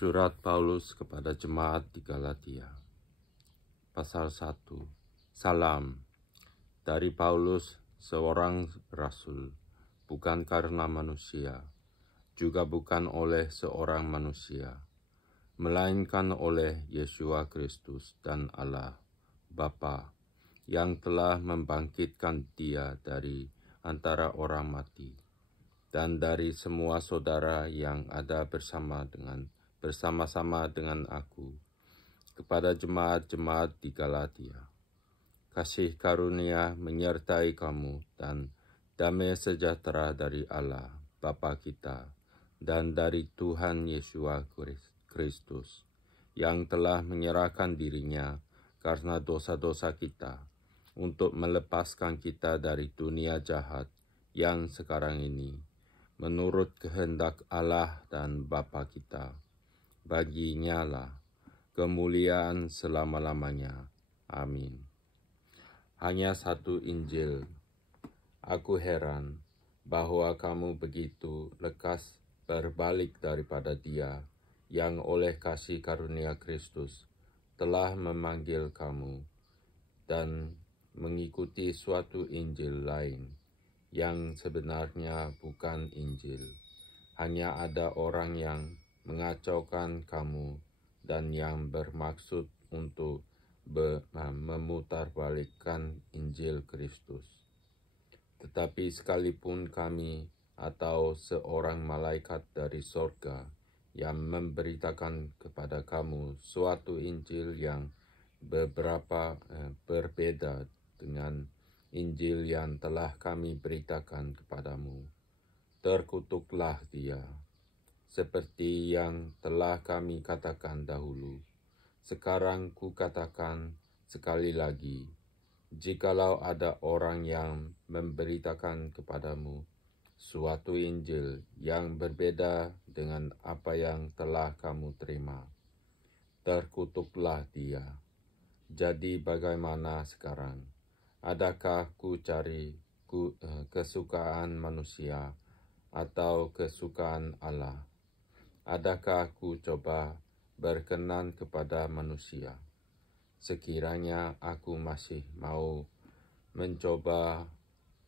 Surat Paulus kepada jemaat di Galatia. Pasal 1. Salam dari Paulus, seorang rasul, bukan karena manusia, juga bukan oleh seorang manusia, melainkan oleh Yesus Kristus dan Allah, Bapa, yang telah membangkitkan Dia dari antara orang mati, dan dari semua saudara yang ada bersama-sama dengan aku, kepada jemaat-jemaat di Galatia. Kasih karunia menyertai kamu dan damai sejahtera dari Allah, Bapa kita, dan dari Tuhan Yesus Kristus, yang telah menyerahkan dirinya karena dosa-dosa kita, untuk melepaskan kita dari dunia jahat yang sekarang ini, menurut kehendak Allah dan Bapa kita. Baginya lah kemuliaan selama-lamanya. Amin. Hanya satu Injil. Aku heran bahwa kamu begitu lekas berbalik daripada Dia yang oleh kasih karunia Kristus telah memanggil kamu, dan mengikuti suatu Injil lain yang sebenarnya bukan Injil. Hanya ada orang yang mengacaukan kamu dan yang bermaksud untuk memutarbalikkan Injil Kristus. Tetapi sekalipun kami atau seorang malaikat dari sorga yang memberitakan kepada kamu suatu Injil yang berbeda dengan Injil yang telah kami beritakan kepadamu, terkutuklah dia. Seperti yang telah kami katakan dahulu, sekarang kukatakan sekali lagi, jikalau ada orang yang memberitakan kepadamu suatu Injil yang berbeda dengan apa yang telah kamu terima, terkutuklah dia. Jadi bagaimana sekarang? Adakah ku cari kesukaan manusia atau kesukaan Allah? Adakah ku coba berkenan kepada manusia? Sekiranya aku masih mau mencoba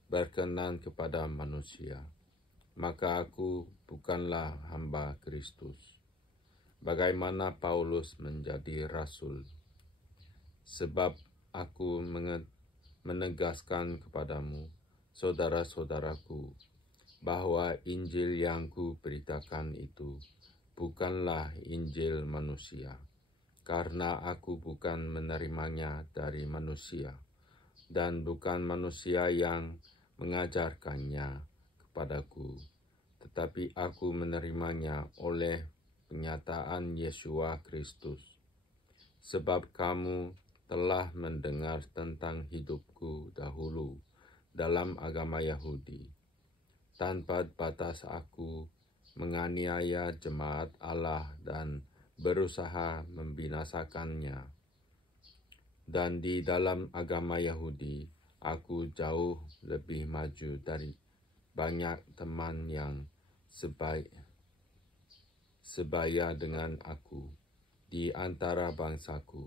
berkenan kepada manusia, maka aku bukanlah hamba Kristus. Bagaimana Paulus menjadi rasul? Sebab aku menegaskan kepadamu, saudara-saudaraku, bahwa Injil yang ku beritakan itu bukanlah Injil manusia, karena aku bukan menerimanya dari manusia, dan bukan manusia yang mengajarkannya kepadaku, tetapi aku menerimanya oleh penyataan Yesus Kristus. Sebab kamu telah mendengar tentang hidupku dahulu dalam agama Yahudi. Tanpa batas aku menganiaya jemaat Allah dan berusaha membinasakannya. Dan di dalam agama Yahudi, aku jauh lebih maju dari banyak teman yang sebaya dengan aku di antara bangsaku.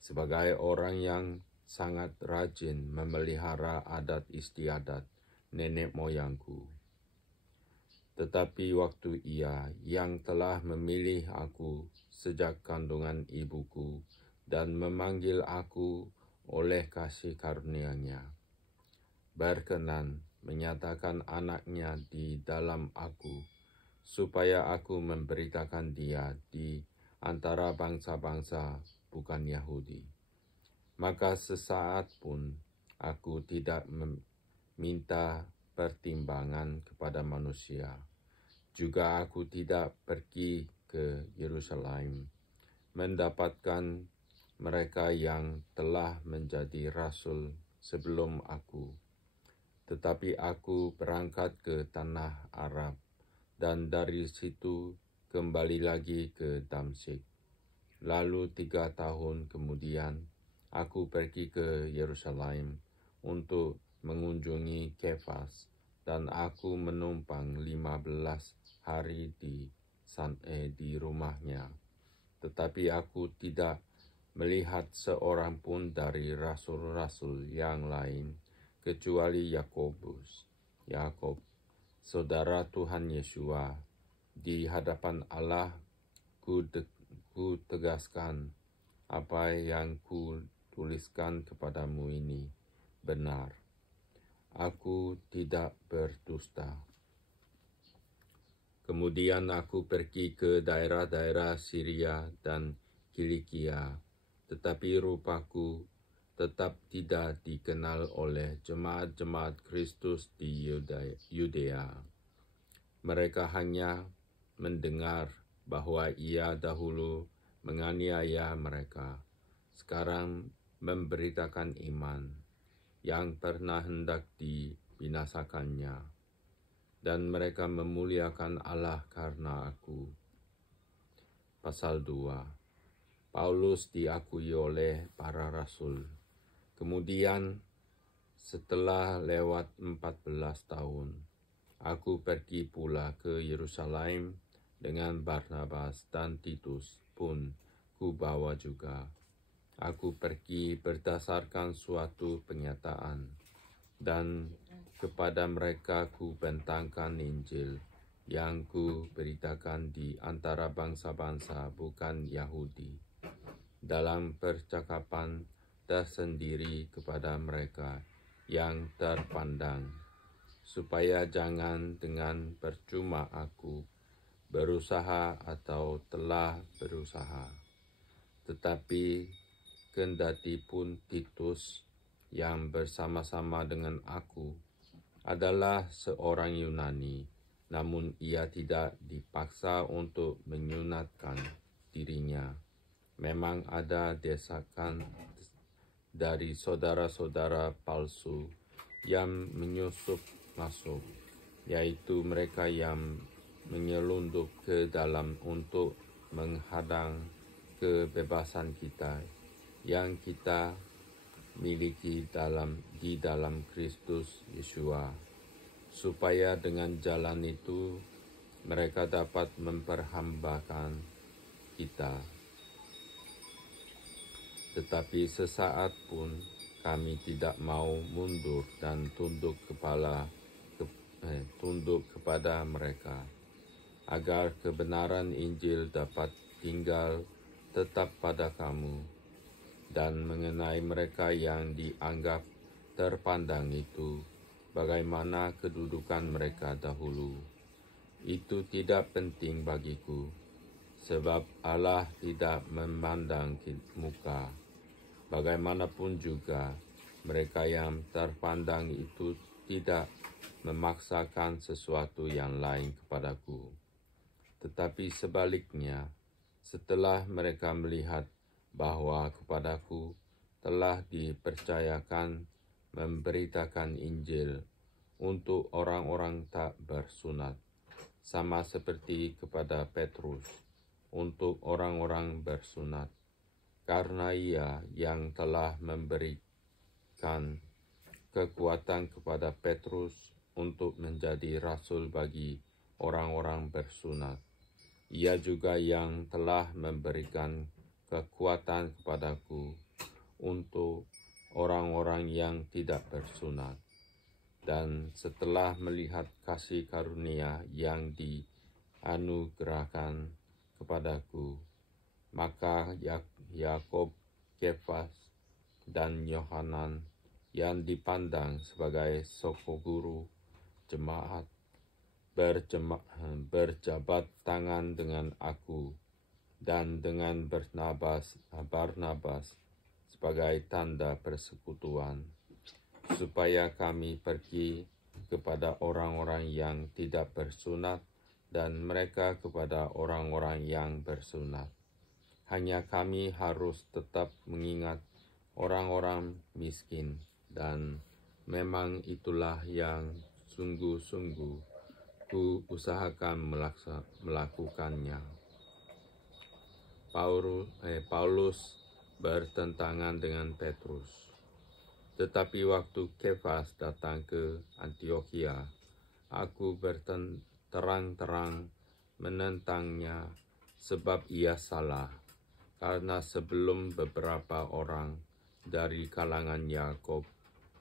Sebagai orang yang sangat rajin memelihara adat istiadat nenek moyangku. Tetapi waktu Ia yang telah memilih aku sejak kandungan ibuku dan memanggil aku oleh kasih karunia-Nya, berkenan menyatakan anaknya di dalam aku, supaya aku memberitakan Dia di antara bangsa-bangsa bukan Yahudi. Maka sesaat pun aku tidak meminta pertimbangan kepada manusia. Juga aku tidak pergi ke Yerusalem mendapatkan mereka yang telah menjadi rasul sebelum aku. Tetapi aku berangkat ke tanah Arab, dan dari situ kembali lagi ke Damsyik. Lalu 3 tahun kemudian, aku pergi ke Yerusalem untuk mengunjungi Kefas, dan aku menumpang 15 hari di di rumahnya. Tetapi aku tidak melihat seorang pun dari rasul-rasul yang lain kecuali Yakub, saudara Tuhan Yesua. Di hadapan Allah ku tegaskan apa yang ku tuliskan kepadamu ini benar. Aku tidak berdusta. Kemudian aku pergi ke daerah-daerah Syria dan Kilikia, tetapi rupaku tetap tidak dikenal oleh jemaat-jemaat Kristus di Yudea. Mereka hanya mendengar bahwa ia dahulu menganiaya mereka, sekarang memberitakan iman yang pernah hendak dibinasakannya, dan mereka memuliakan Allah karena aku. Pasal 2. Paulus diakui oleh para rasul. Kemudian setelah lewat 14 tahun, aku pergi pula ke Yerusalem dengan Barnabas dan Titus pun ku bawa juga. Aku pergi berdasarkan suatu penyataan, dan kepada mereka ku bentangkan Injil yang ku beritakan di antara bangsa-bangsa bukan Yahudi, dalam percakapan tersendiri kepada mereka yang terpandang, supaya jangan dengan percuma aku berusaha atau telah berusaha. Tetapi kendati pun Titus yang bersama-sama dengan aku adalah seorang Yunani, namun ia tidak dipaksa untuk menyunatkan dirinya. Memang ada desakan dari saudara-saudara palsu yang menyusup masuk, yaitu mereka yang menyelundup ke dalam untuk menghadang kebebasan kita yang kita miliki di dalam Kristus Yesua, supaya dengan jalan itu mereka dapat memperhambakan kita. Tetapi sesaat pun kami tidak mau mundur dan tunduk kepada mereka, agar kebenaran Injil dapat tinggal tetap pada kamu. Dan mengenai mereka yang dianggap terpandang itu, bagaimana kedudukan mereka dahulu, itu tidak penting bagiku, sebab Allah tidak memandang muka. Bagaimanapun juga, mereka yang terpandang itu tidak memaksakan sesuatu yang lain kepadaku. Tetapi sebaliknya, setelah mereka melihat bahwa kepadaku telah dipercayakan memberitakan Injil untuk orang-orang tak bersunat, sama seperti kepada Petrus untuk orang-orang bersunat, karena ia yang telah memberikan kekuatan kepada Petrus untuk menjadi rasul bagi orang-orang bersunat. Ia juga yang telah memberikan kekuatan kepadaku untuk orang-orang yang tidak bersunat. Dan setelah melihat kasih karunia yang dianugerahkan kepadaku, maka Yakub, Kefas, dan Yohanan yang dipandang sebagai sokoguru jemaat berjabat tangan dengan aku dan dengan Barnabas sebagai tanda persekutuan, supaya kami pergi kepada orang-orang yang tidak bersunat dan mereka kepada orang-orang yang bersunat. Hanya kami harus tetap mengingat orang-orang miskin, dan memang itulah yang sungguh-sungguh ku usahakan melakukannya. Paulus bertentangan dengan Petrus. Tetapi waktu Kefas datang ke Antiokhia, aku terang-terang menentangnya sebab ia salah, karena sebelum beberapa orang dari kalangan Yakub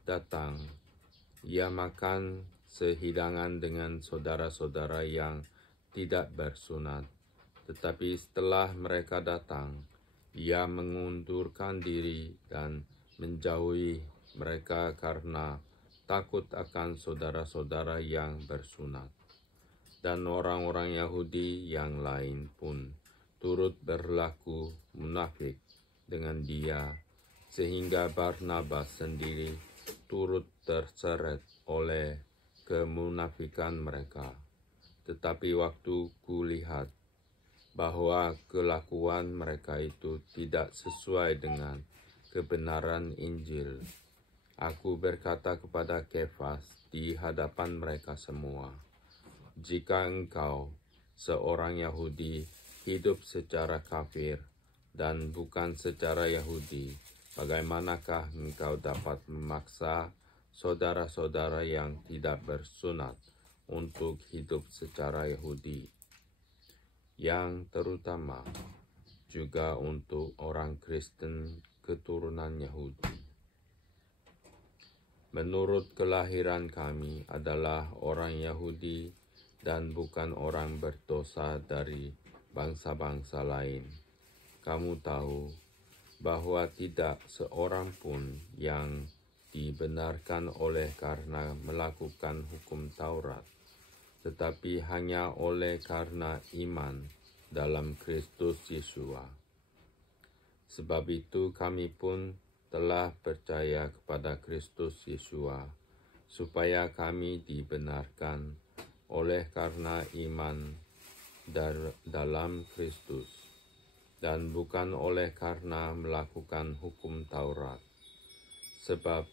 datang, ia makan sehidangan dengan saudara-saudara yang tidak bersunat. Tetapi setelah mereka datang, ia mengundurkan diri dan menjauhi mereka karena takut akan saudara-saudara yang bersunat. Dan orang-orang Yahudi yang lain pun turut berlaku munafik dengan dia, sehingga Barnabas sendiri turut terseret oleh kemunafikan mereka. Tetapi waktu kulihat bahwa kelakuan mereka itu tidak sesuai dengan kebenaran Injil, aku berkata kepada Kefas di hadapan mereka semua, "Jika engkau, seorang Yahudi, hidup secara kafir dan bukan secara Yahudi, bagaimanakah engkau dapat memaksa saudara-saudara yang tidak bersunat untuk hidup secara Yahudi, yang terutama juga untuk orang Kristen keturunan Yahudi? Menurut kelahiran kami adalah orang Yahudi dan bukan orang berdosa dari bangsa-bangsa lain. Kamu tahu bahwa tidak seorang pun yang dibenarkan oleh karena melakukan hukum Taurat, tetapi hanya oleh karena iman dalam Kristus Yesus. Sebab itu kami pun telah percaya kepada Kristus Yesus, supaya kami dibenarkan oleh karena iman dalam Kristus, dan bukan oleh karena melakukan hukum Taurat. Sebab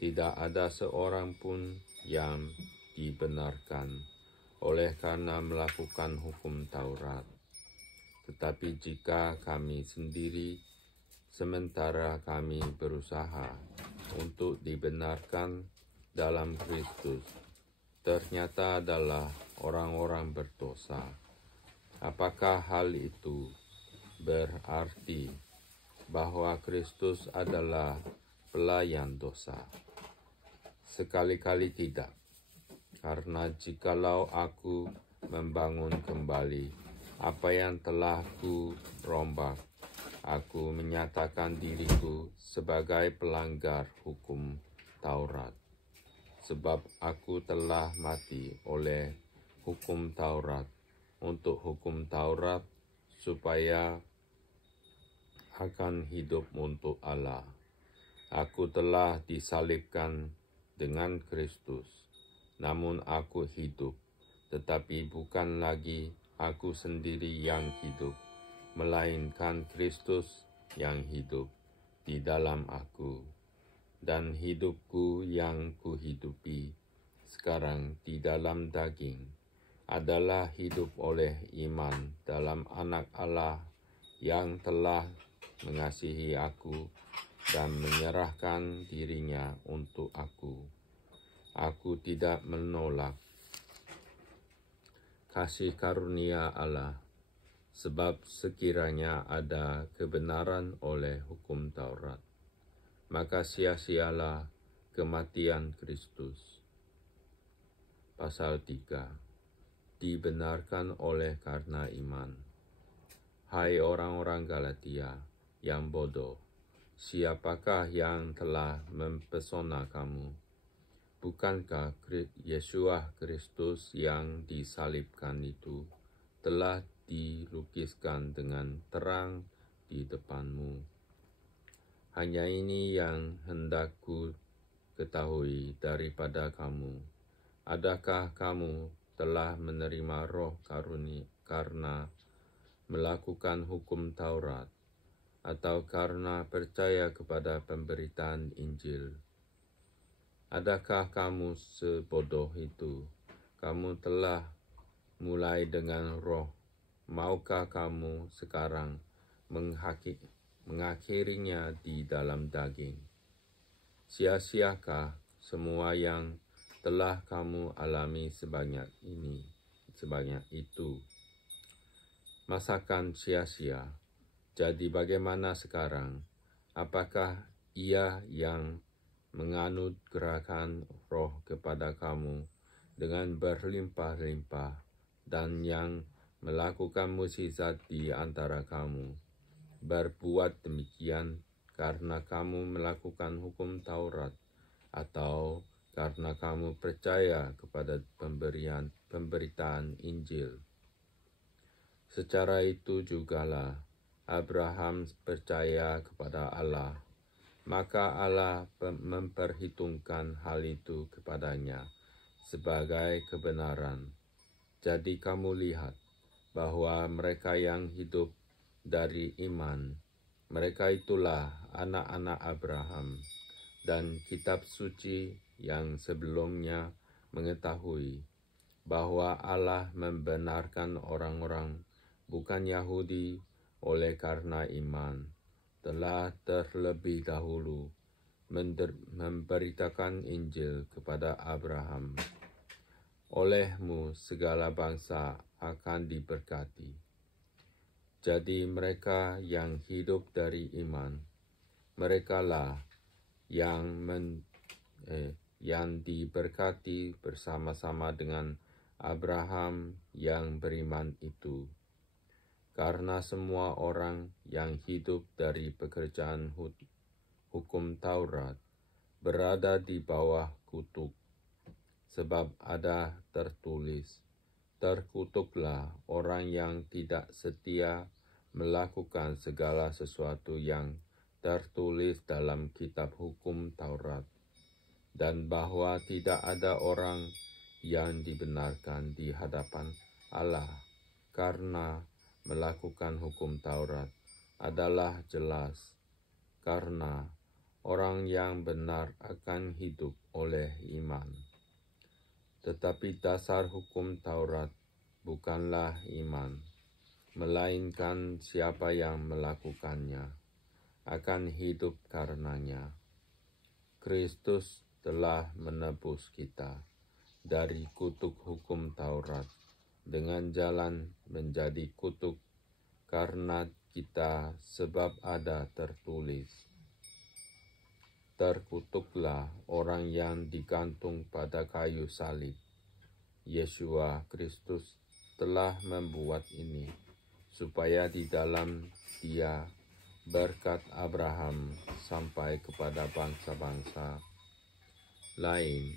tidak ada seorang pun yang dibenarkan oleh karena melakukan hukum Taurat. Tetapi jika kami sendiri, sementara kami berusaha untuk dibenarkan dalam Kristus, ternyata adalah orang-orang berdosa, apakah hal itu berarti bahwa Kristus adalah pelayan dosa? Sekali-kali tidak, karena jikalau aku membangun kembali apa yang telah ku rombak, aku menyatakan diriku sebagai pelanggar hukum Taurat. Sebab aku telah mati oleh hukum Taurat untuk hukum Taurat, supaya akan hidup untuk Allah. Aku telah disalibkan dengan Kristus, namun aku hidup, tetapi bukan lagi aku sendiri yang hidup, melainkan Kristus yang hidup di dalam aku. Dan hidupku yang kuhidupi sekarang di dalam daging adalah hidup oleh iman dalam Anak Allah yang telah mengasihi aku dan menyerahkan dirinya untuk aku. Aku tidak menolak kasih karunia Allah, sebab sekiranya ada kebenaran oleh hukum Taurat, maka sia-sialah kematian Kristus. Pasal 3. Dibenarkan oleh karena iman. Hai orang-orang Galatia yang bodoh, siapakah yang telah mempesona kamu? Bukankah Yesus Kristus yang disalibkan itu telah dilukiskan dengan terang di depanmu? Hanya ini yang hendak ku ketahui daripada kamu. Adakah kamu telah menerima roh karunia karena melakukan hukum Taurat, atau karena percaya kepada pemberitaan Injil? Adakah kamu sebodoh itu? Kamu telah mulai dengan roh, maukah kamu sekarang mengakhirinya di dalam daging? Sia-siakah semua yang telah kamu alami sebanyak itu? masakan sia-sia. Jadi bagaimana sekarang? Apakah Ia yang menganugerahkan roh kepada kamu dengan berlimpah-limpah dan yang melakukan mukjizat di antara kamu berbuat demikian karena kamu melakukan hukum Taurat atau karena kamu percaya kepada pemberitaan Injil? Secara itu jugalah Abraham percaya kepada Allah, maka Allah memperhitungkan hal itu kepadanya sebagai kebenaran. Jadi kamu lihat bahwa mereka yang hidup dari iman, mereka itulah anak-anak Abraham. Dan kitab suci yang sebelumnya mengetahui bahwa Allah membenarkan orang-orang bukan Yahudi oleh karena iman, telah terlebih dahulu memberitakan Injil kepada Abraham. Olehmu segala bangsa akan diberkati. Jadi mereka yang hidup dari iman, merekalah yang diberkati bersama-sama dengan Abraham yang beriman itu. Karena semua orang yang hidup dari pekerjaan hukum Taurat berada di bawah kutuk. Sebab ada tertulis, terkutuklah orang yang tidak setia melakukan segala sesuatu yang tertulis dalam kitab hukum Taurat, dan bahwa tidak ada orang yang dibenarkan di hadapan Allah karena melakukan hukum Taurat adalah jelas, karena orang yang benar akan hidup oleh iman. Tetapi dasar hukum Taurat bukanlah iman, melainkan siapa yang melakukannya akan hidup karenanya. Kristus telah menebus kita dari kutuk hukum Taurat dengan jalan menjadi kutuk karena kita, sebab ada tertulis, terkutuklah orang yang digantung pada kayu salib. Yesua Kristus telah membuat ini, supaya di dalam Dia berkat Abraham sampai kepada bangsa-bangsa lain,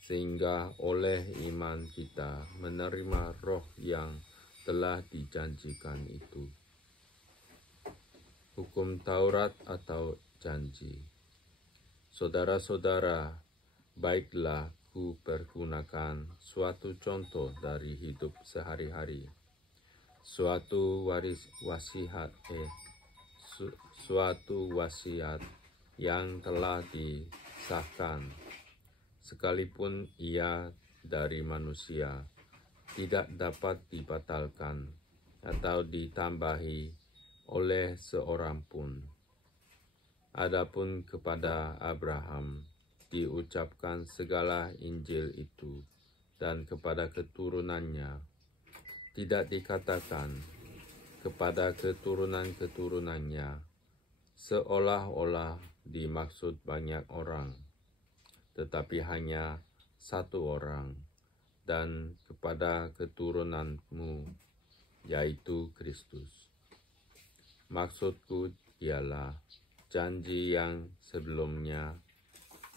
sehingga oleh iman kita menerima roh yang telah dijanjikan itu. Hukum Taurat atau janji. Saudara-saudara, baiklah ku pergunakan suatu contoh dari hidup sehari-hari, suatu wasiat yang telah disahkan, sekalipun ia dari manusia, tidak dapat dibatalkan atau ditambahi oleh seorang pun. Adapun kepada Abraham diucapkan segala Injil itu, dan kepada keturunannya tidak dikatakan kepada keturunan-keturunannya, seolah-olah dimaksud banyak orang, tetapi hanya satu orang, dan kepada keturunanmu, yaitu Kristus. Maksudku ialah janji yang sebelumnya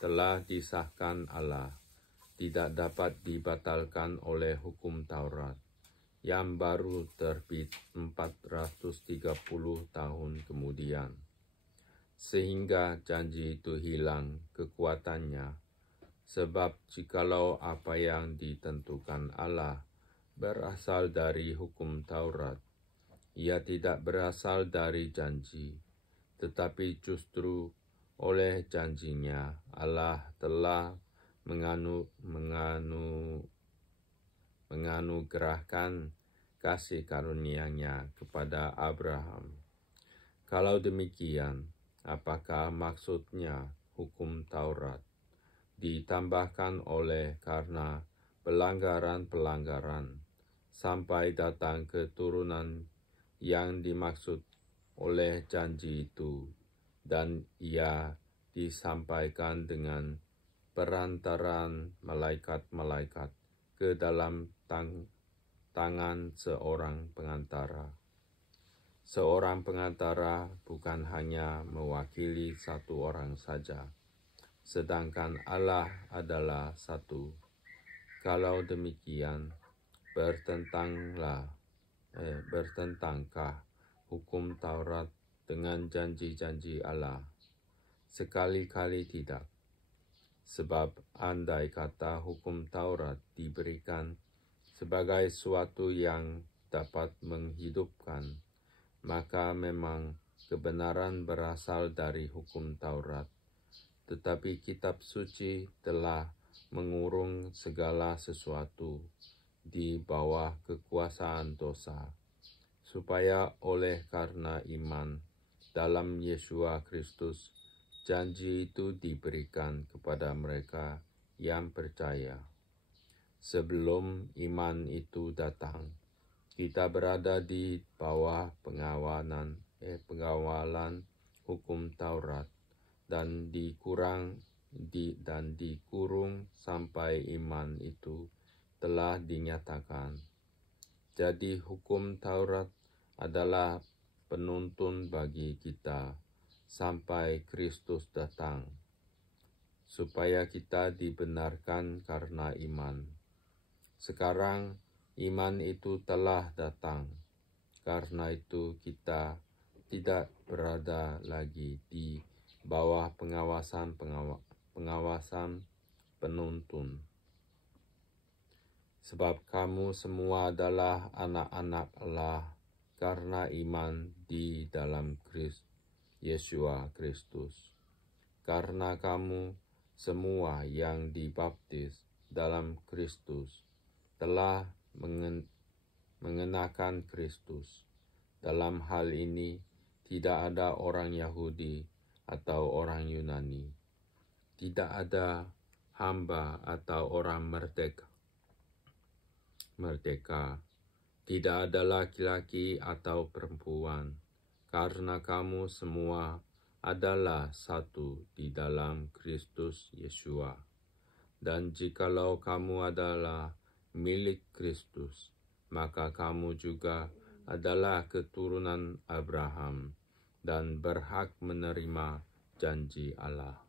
telah disahkan Allah, tidak dapat dibatalkan oleh hukum Taurat, yang baru terbit 430 tahun kemudian, sehingga janji itu hilang kekuatannya. Sebab jikalau apa yang ditentukan Allah berasal dari hukum Taurat, ia tidak berasal dari janji, tetapi justru oleh janjinya Allah telah menganugerahkan kasih karunia-Nya kepada Abraham. Kalau demikian, apakah maksudnya hukum Taurat ditambahkan oleh karena pelanggaran-pelanggaran, sampai datang keturunan yang dimaksud oleh janji itu, dan ia disampaikan dengan perantaraan malaikat-malaikat ke dalam tangan seorang pengantara. Seorang pengantara bukan hanya mewakili satu orang saja, sedangkan Allah adalah satu. Kalau demikian, bertentangkah hukum Taurat dengan janji-janji Allah? Sekali-kali tidak. Sebab andai kata hukum Taurat diberikan sebagai suatu yang dapat menghidupkan, maka memang kebenaran berasal dari hukum Taurat. Tetapi kitab suci telah mengurung segala sesuatu di bawah kekuasaan dosa, supaya oleh karena iman dalam Yesus Kristus, janji itu diberikan kepada mereka yang percaya. Sebelum iman itu datang, kita berada di bawah pengawalan hukum Taurat dan dikurung sampai iman itu telah dinyatakan. Jadi hukum Taurat adalah penuntun bagi kita sampai Kristus datang, supaya kita dibenarkan karena iman. Sekarang iman itu telah datang, karena itu kita tidak berada lagi di bawah pengawasan penuntun. Sebab kamu semua adalah anak-anak Allah karena iman di dalam Yesus Kristus. Karena kamu semua yang dibaptis dalam Kristus telah mengenakan Kristus. Dalam hal ini tidak ada orang Yahudi atau orang Yunani, tidak ada hamba atau orang merdeka, tidak ada laki-laki atau perempuan, karena kamu semua adalah satu di dalam Kristus Yesus. Dan jikalau kamu adalah milik Kristus, maka kamu juga adalah keturunan Abraham dan berhak menerima janji Allah.